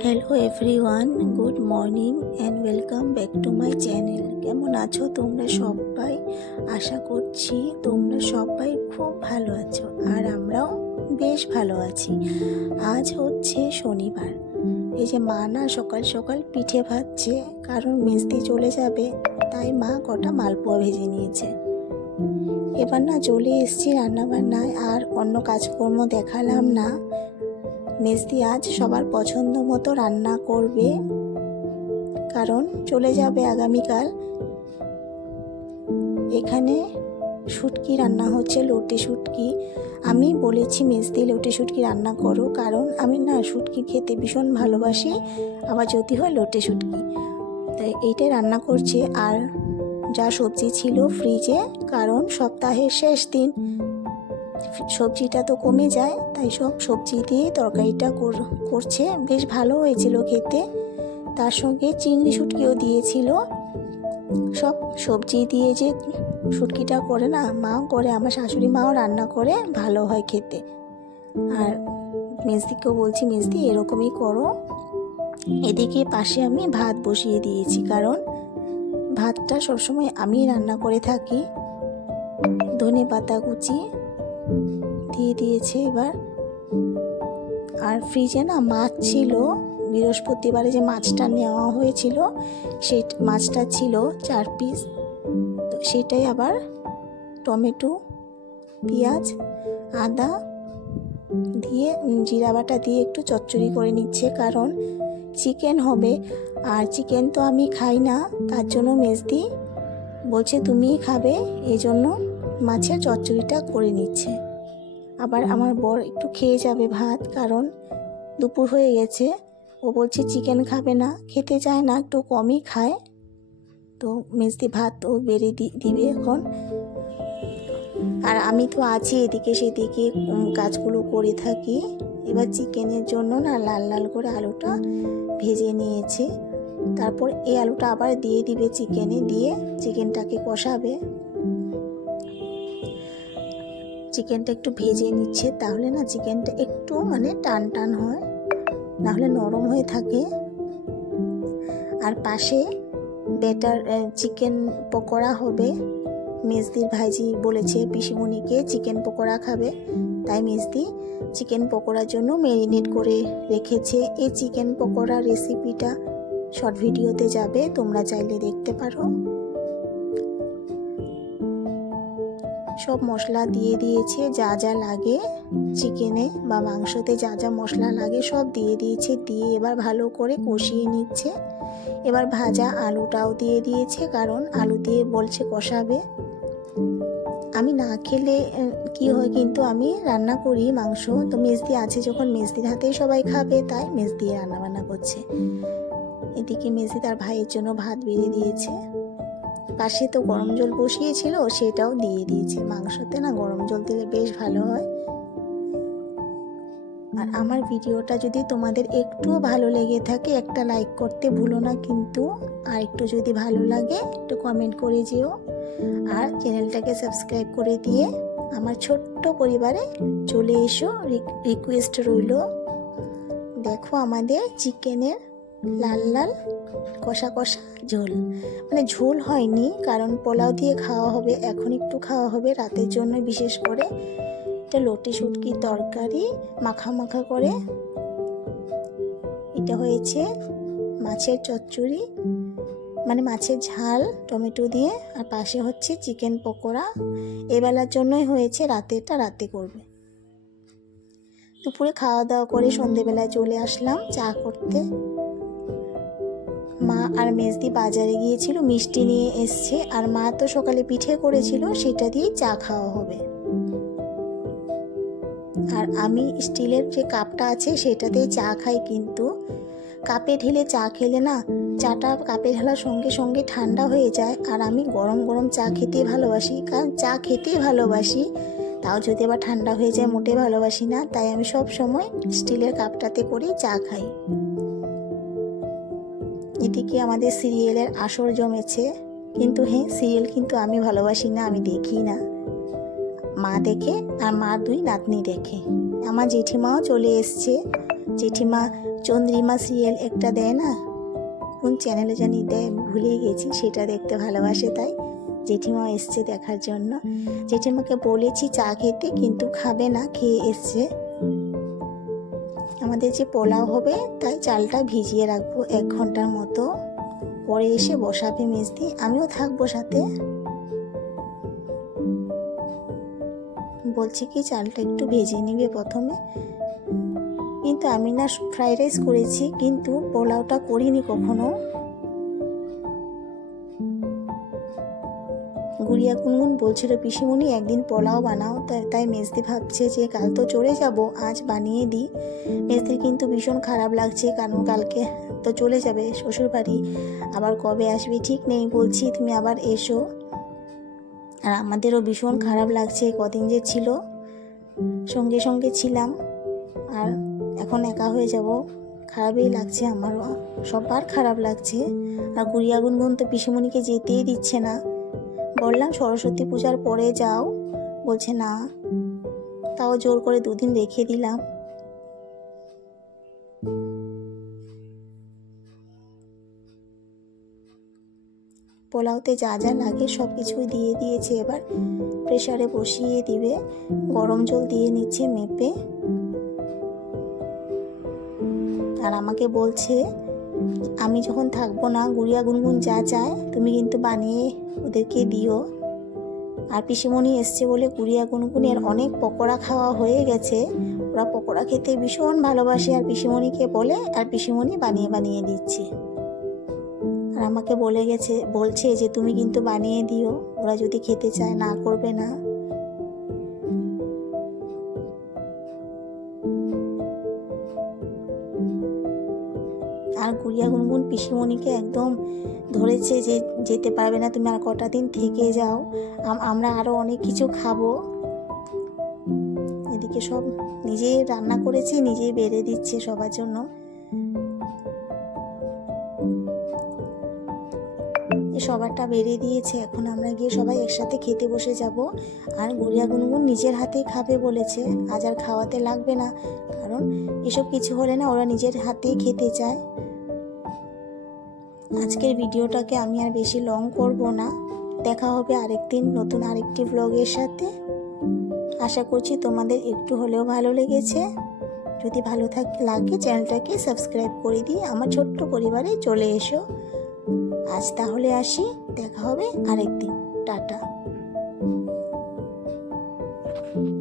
Hello everyone, good morning and welcome back to my channel. কেমন আছো তোমরা সবাই? আশা করছি তোমরা সবাই খুব ভালো আছো, আর আমরাও বেশ ভালো আছি। আজ হচ্ছে শনিবার। এই যে মা না সকাল সকাল পিঠে ভাজছে, কারণ মেজদি চলে যাবে, তাই মা কটা মালপোয়া ভেজে নিয়েছে। এবার না চলে এসেছি রান্নাবান্নায়, আর অন্য কাজকর্ম দেখালাম না। মেজদি আজ সবার পছন্দ মতো রান্না করবে, কারণ চলে যাবে আগামীকাল। এখানে শুটকি রান্না হচ্ছে, লোটে শুটকি। আমি বলেছি মেজদি লোটে শুটকি রান্না করো, কারণ আমি না শুটকি খেতে ভীষণ ভালোবাসি, আবার যদি হয় লোটে শুটকি। তাই এইটাই রান্না করছে। আর যা সবজি ছিল ফ্রিজে, কারণ সপ্তাহের শেষ দিন সবজিটা তো কমে যায়, তাই সব সবজি দিয়ে তরকারিটা করছে। বেশ ভালো হয়েছিল খেতে। তার সঙ্গে চিংড়ি শুটকিও দিয়েছিল। সব সবজি দিয়ে যে শুটকিটা করে না মা করে, আমার শাশুড়ি মাও রান্না করে, ভালো হয় খেতে। আর মেজদিকেও বলছি, মেজদি এরকমই করো। এদিকে পাশে আমি ভাত বসিয়ে দিয়েছি, কারণ ভাতটা সবসময় আমি রান্না করে থাকি। ধনে পাতা কুচি দিয়ে দিয়েছে এবার। আর ফ্রিজে না মাছ ছিল, বৃহস্পতিবারে যে মাছটা নেওয়া হয়েছিল সেই মাছটা ছিল 4 পিস। তো সেটাই আবার টমেটো, পেঁয়াজ, আদা দিয়ে জিরা বাটা দিয়ে একটু চচ্চড়ি করে নিচ্ছে, কারণ চিকেন হবে। আর চিকেন তো আমি খাই না, তার জন্য মেজদি বলছে তুমিই খাবে, এই জন্য মাছের চচ্চড়িটা করে নিচ্ছে। আবার আমার বর একটু খেয়ে যাবে ভাত, কারণ দুপুর হয়ে গেছে। ও বলছে চিকেন খাবে না, খেতে চায় না, একটু কমই খায়। তো মেজদি ভাত ও বেড়ে দিবে এখন। আর আমি তো আছি এদিকে সেদিকে কাজগুলো করে থাকি। এবার চিকেনের জন্য না লাল লাল করে আলুটা ভেজে নিয়েছে। তারপর এই আলুটা আবার দিয়ে দিবে চিকেনে, দিয়ে চিকেনটাকে কষাবে। চিকেনটা একটু ভেজে নিচ্ছে, তাহলে না চিকেনটা একটু টান টান হয়, নাহলে নরম হয়ে থাকে। আর পাশে বেটার চিকেন পকোড়া হবে। মেজদির ভাইজি বলেছে পিসিমণিকে চিকেন পকোড়া খাবে, তাই মেজদি চিকেন পকোড়ার জন্য ম্যারিনেট করে রেখেছে। এই চিকেন পকোড়া রেসিপিটা শর্ট ভিডিওতে যাবে, তোমরা চাইলে দেখতে পারো। সব মশলা দিয়ে দিয়েছে, যা যা লাগে চিকেনে বা মাংসতে যা যা মশলা লাগে সব দিয়ে দিয়েছে। দিয়ে এবার ভালো করে কষিয়ে নিচ্ছে। এবার ভাজা আলুটাও দিয়ে দিয়েছে, কারণ আলু দিয়ে বলছে কষাবে। আমি না খেলে কি হয়, কিন্তু আমি রান্না করি মাংস। তো মেজদি আছে যখন, মেজদির হাতেই সবাই খাবে, তাই মেজদি রান্না বান্না করছে। এদিকে মেজদি তার ভাইয়ের জন্য ভাত বেড়ে দিয়েছে। পাশে তো গরম জল বসিয়েছিল, সেটাও দিয়ে দিয়েছে। মাংসতে না গরম জল দিলে বেশ ভালো হয়। আর আমার ভিডিওটা যদি তোমাদের একটুও ভালো লেগে থাকে, একটা লাইক করতে ভুলো না কিন্তু। আর একটু যদি ভালো লাগে একটু কমেন্ট করে যেও, আর চ্যানেলটাকে সাবস্ক্রাইব করে দিয়ে আমার ছোট্ট পরিবারে চলে এসো, রিকোয়েস্ট রইল। দেখো আমাদের চিকেনের লাল লাল কষা কষা ঝোল, ঝোল হয়নি, কারণ পোলাও দিয়ে খাওয়া হবে, এখন একটু খাওয়া হবে রাতের জন্য বিশেষ করে। এটা লোটে শুটকির তরকারি মাখা মাখা করে। এটা হয়েছে মাছের চচ্চড়ি, মাছের ঝাল টমেটো দিয়ে। আর পাশে হচ্ছে চিকেন পকোড়া। এবেলার জন্যই হয়েছে, রাতেরটা রাতে করবে। দুপুরে খাওয়া দাওয়া করে সন্ধেবেলায় চলে আসলাম চা করতে। মা আর মেজদি বাজারে গিয়েছিল, মিষ্টি নিয়ে এসছে। আর মা তো সকালে পিঠে করেছিল, সেটা দিয়ে চা খাওয়া হবে। আর আমি স্টিলের যে কাপটা আছে সেটাতেই চা খাই, কিন্তু কাপে ঢেলে চা খেলে না চাটা কাপে ঢালার সঙ্গে সঙ্গে ঠান্ডা হয়ে যায়। আর আমি গরম গরম চা খেতেই ভালোবাসি, কারণ চা খেতেই ভালোবাসি, তাও যদি আবার ঠান্ডা হয়ে যায় মোটেই ভালোবাসি না। তাই আমি সব সময় স্টিলের কাপটাতে করেই চা খাই। এদিকে আমাদের সিরিয়ালের আসর জমেছে, কিন্তু হ্যাঁ, সিরিয়াল কিন্তু আমি ভালোবাসি না, আমি দেখি না। মা দেখে, আর মা দুই নাতনি দেখে। আমার জেঠিমাও চলে এসছে। জেঠিমা চন্দ্রিমা সিরিয়াল একটা দেয় না, কোন চ্যানেলে জানি দেয়, আমি ভুলে গেছি, সেটা দেখতে ভালোবাসে, তাই জেঠিমা এসছে দেখার জন্য। জেঠিমাকে বলেছি চা খেতে, কিন্তু খাবে না, খেয়ে এসছে। আমাদের যে পোলাও হবে তাই চালটা ভিজিয়ে রাখবো 1 ঘন্টার মতো, পরে এসে বসাবে মেজদি, আমিও থাকবো সাথে। বলছি কি চালটা একটু ভেজে নিবে প্রথমে, কিন্তু আমি না ফ্রাইড রাইস করেছি, কিন্তু পোলাওটা করিনি কখনো। গুড়িয়া গুনগুন বলছিল পিসিমণি একদিন পোলাও বানাও, তাই মেজদি ভাবছে যে কাল তো চলে যাব, আজ বানিয়ে দিই। মেজদির কিন্তু ভীষণ খারাপ লাগছে, কারণ কালকে তো চলে যাবে শ্বশুর বাড়ি, আবার কবে আসবে ঠিক নেই। বলছি তুমি আবার এসো। আর আমাদেরও ভীষণ খারাপ লাগছে, কদিন যে ছিল সঙ্গে সঙ্গে ছিলাম, আর এখন একা হয়ে যাব, খারাপই লাগছে আমারও, সবার খারাপ লাগছে। আর গুড়িয়া গুনগুন তো পিসিমণিকে যেতেই দিচ্ছে না, বললাম সরস্বতী পূজার পরে যাও, বলছে না, তাও জোর করে 2 দিন রেখে দিলাম। পোলাওতে যা যা লাগে সব কিছুই দিয়ে দিয়েছে, এবার প্রেসারে বসিয়ে দিবে, গরম জল দিয়ে নিচ্ছে মেপে। আর আমাকে বলছে আমি যখন থাকবো না, গুড়িয়া গুনগুন যা চায় তুমি কিন্তু বানিয়ে ওদেরকে দিও। আর পিসিমণি এসছে বলে গুড়িয়া গুনগুনের অনেক পকোড়া খাওয়া হয়ে গেছে, ওরা পকোড়া খেতে ভীষণ ভালোবাসে, আর পিসিমণিকে বলে, আর পিসিমণি বানিয়ে বানিয়ে দিচ্ছে। আর আমাকে বলছে যে তুমি কিন্তু বানিয়ে দিও, ওরা যদি খেতে চায়, না করবে না। আর গুড়িয়া গুনগুন পিসিমণিকে একদম ধরেছে যে যেতে পারবে না, তুমি আর কটা দিন থেকে যাও, আমরা আরও অনেক কিছু খাবো। এদিকে সব নিজেই রান্না করেছে, নিজেই বেড়ে দিচ্ছে সবার জন্য। সবারটা বেড়ে দিয়েছে, এখন আমরা গিয়ে সবাই একসাথে খেতে বসে যাব। আর গুড়িয়া গুনগুন নিজের হাতেই খাবে বলেছে, আজ আর খাওয়াতে লাগবে না, কারণ এসব কিছু হলে না ওরা নিজের হাতেই খেতে চায়। আজকের ভিডিওটাকে আমি আর বেশি লং করব না, দেখা হবে আরেকদিন নতুন আরেকটি ব্লগের সাথে। আশা করছি তোমাদের একটু হলেও ভালো লেগেছে। যদি ভালো লাগে চ্যানেলটাকে সাবস্ক্রাইব করে দিয়ে আমার ছোট্ট পরিবারে চলে এসো। আজ তাহলে আসি, দেখা হবে আরেকদিন, টাটা।